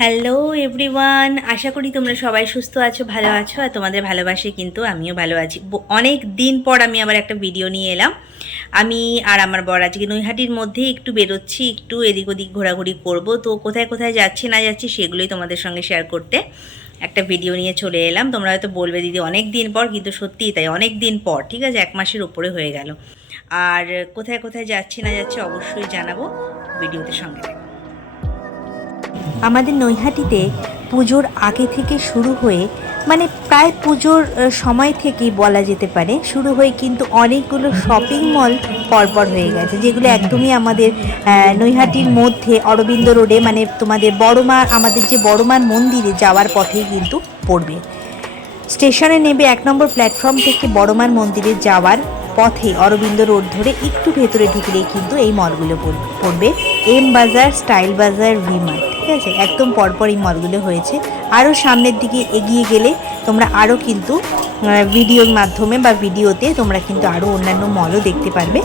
Hello everyone আশা করি তোমরা সবাই সুস্থ আছো, ভালো আছো, আর তোমাদের ভালোবাসে কিন্তু আমিও ভালো আছি। অনেক দিন পর আমি আবার একটা ভিডিও নিয়ে এলাম। আমি আর আমার বর আজকে নৈহাটির মধ্যেই একটু বেরোচ্ছি, একটু এদিক ওদিক ঘোরাঘুরি করব। তো কোথায় কোথায় যাচ্ছি, না যাচ্ছি সেগুলোই তোমাদের সঙ্গে শেয়ার করতে একটা ভিডিও নিয়ে চলে এলাম। তোমরা হয়তো বলবে, দিদি, অনেক দিন পর, কিন্তু সত্যিই তাই, অনেক দিন পর। ঠিক আছে, এক মাসের উপরে হয়ে গেল। আর কোথায় কোথায় যাচ্ছি, না যাচ্ছি অবশ্যই জানাব। ভিডিওতে সঙ্গে থাকো। আমাদের নৈহাটিতে পুজোর আগে থেকে শুরু হয়ে মানে প্রায় পুজোর সময় থেকেই বলা যেতে পারে, শুরু হয়ে কিন্তু অনেকগুলো শপিং মল পরপর হয়ে গেছে, যেগুলো একদমই আমাদের নৈহাটির মধ্যে, অরবিন্দ রোডে মানে তোমাদের বড়মা, আমাদের যে বড়মার মন্দিরে যাওয়ার পথেই কিন্তু পড়বে। স্টেশনে নেবে এক নম্বর প্ল্যাটফর্ম থেকে বড়মার মন্দিরে যাওয়ার পথে অরবিন্দ রোড ধরে একটু ভেতরে ঢুকলেই কিন্তু এই মলগুলো পড়- পড়বে এম বাজার স্টাইল বাজার ভিমার্ট ঠিক আছে একদম পরপর এই মলগুলো হয়েছে। আরও সামনের দিকে এগিয়ে গেলে তোমরা আরও কিন্তু ভিডিওর মাধ্যমে বা ভিডিওতে তোমরা কিন্তু আরও অন্যান্য মলও দেখতে পারবে।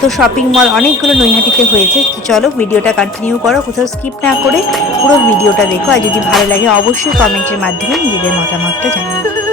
তো শপিং মল অনেকগুলো নৈহাটিতে হয়েছে। চলো ভিডিওটা কন্টিনিউ করো, কোথাও স্কিপ না করে পুরো ভিডিওটা দেখো। আর যদি ভালো লাগে, অবশ্যই কমেন্টের মাধ্যমে নিজেদের মতামতটা জানিও।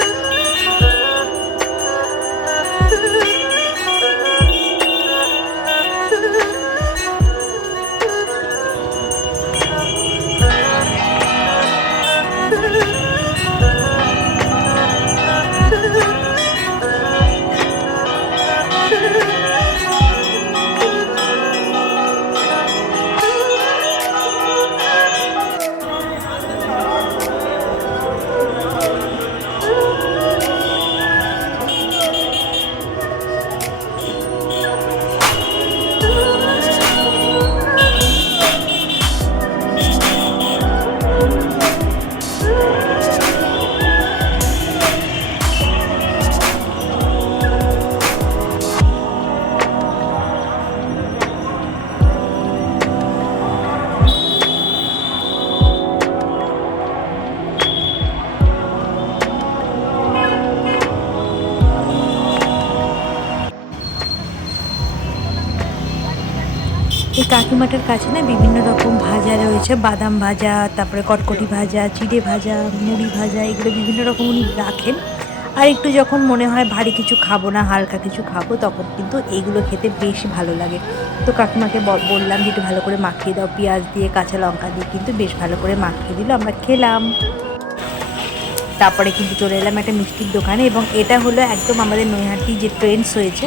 এই কাকিমাটার কাছে না বিভিন্ন রকম ভাজা রয়েছে। বাদাম ভাজা, তারপরে কটকটি ভাজা, চিড়ে ভাজা, মুড়ি ভাজা, এগুলো বিভিন্ন রকম উনি রাখেন। আর একটু যখন মনে হয় ভারী কিছু খাব না, হালকা কিছু খাব, তখন কিন্তু এইগুলো খেতে বেশ ভালো লাগে। তো কাকিমাকে বললাম যে একটু ভালো করে মাখিয়ে দাও, পেঁয়াজ দিয়ে, কাঁচা লঙ্কা দিয়ে, কিন্তু বেশ ভালো করে মাখিয়ে দিল, আমরা খেলাম। তারপরে কিন্তু চলে এলাম একটা মিষ্টির দোকানে এবং এটা হলো একদম আমাদের নৈহাটি যে ট্রেন্ডস হয়েছে,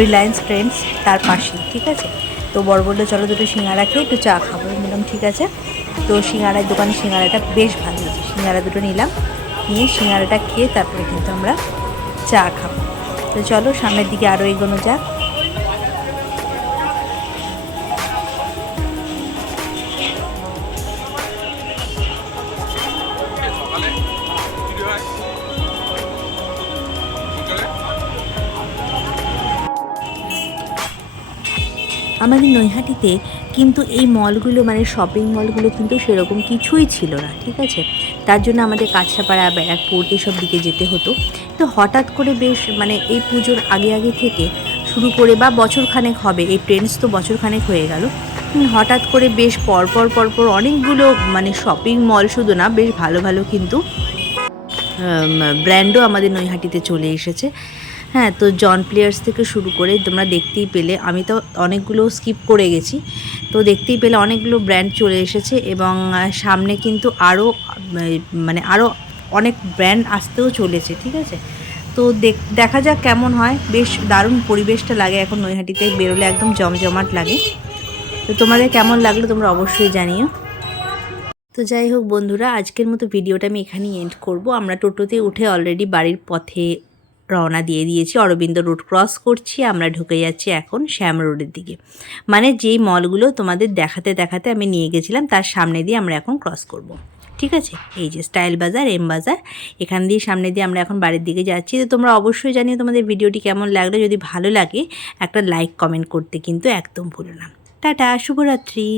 রিলায়েন্স ট্রেন্ডস, তার পাশেই, ঠিক আছে? তো বড় বলল, চলো দুটো সিঙ্গারা খেয়ে একটু চা খাব। বললাম, ঠিক আছে। তো সিঙ্গারার দোকানে সিঙ্গারাটা বেশ ভালো হয়েছে। সিঙ্গারা দুটো নিলাম, নিয়ে সিঙ্গারাটা খেয়ে তারপরে কিন্তু আমরা চা খাব। তো চলো সামনের দিকে আরও এগোনো যাক। আমাদের নৈহাটিতে কিন্তু এই মলগুলো মানে শপিং মলগুলো কিন্তু সেরকম কিছুই ছিল না, ঠিক আছে? তার জন্য আমাদের কাছাপাড়া, ব্যারাকপুর এসব দিকে যেতে হতো। তো হঠাৎ করে বেশ মানে এই পুজোর আগে আগে থেকে শুরু করে বা বছরখানেক হবে, এই ট্রেন্ডস তো বছরখানেক হয়ে গেল হঠাৎ করে বেশ পরপর পরপর অনেকগুলো মানে শপিং মল শুধু না, বেশ ভালো ভালো কিন্তু ব্র্যান্ডও আমাদের নৈহাটিতে চলে এসেছে। হ্যাঁ তো জন প্লেয়ার্স থেকে শুরু করে তোমরা দেখতেই পেলে। আমি তো অনেকগুলো স্কিপ করে গেছি। তো দেখতেই পেলে অনেকগুলো ব্র্যান্ড চলে এসেছে এবং সামনে কিন্তু আরও মানে আরও অনেক ব্র্যান্ড আসতেও চলেছে, ঠিক আছে? তো দেখ- যাক কেমন হয়। বেশ দারুণ পরিবেশটা লাগে এখন নৈহাটিতে, বেরোলে একদম জমজমাট লাগে। তো তোমাদের কেমন লাগল তোমরা অবশ্যই জানিও। তো যাই হোক বন্ধুরা, আজকের মতো ভিডিওটা আমি এখানেই এন্ড করব। আমরা টোটোতে উঠে অলরেডি বাড়ির পথে রওনা দিয়ে দিয়েছি। অরবিন্দ রোড ক্রস করছি, আমরা ঢুকে যাচ্ছি এখন শ্যাম রোডের দিকে। মানে যেই মলগুলো তোমাদের দেখাতে দেখাতে আমি নিয়ে গেছিলাম, তার সামনে দিয়ে আমরা এখন ক্রস করব। ঠিক আছে? এই যে স্টাইল বাজার, এম বাজার, এখান দিয়ে সামনে দিয়ে আমরা এখন বাড়ির দিকে যাচ্ছি। তো তোমরা অবশ্যই জানিও তোমাদের ভিডিওটি কেমন লাগল। যদি ভালো লাগে, একটা লাইক, কমেন্ট করতে কিন্তু একদম ভুলো না। টাটা, শুভরাত্রি।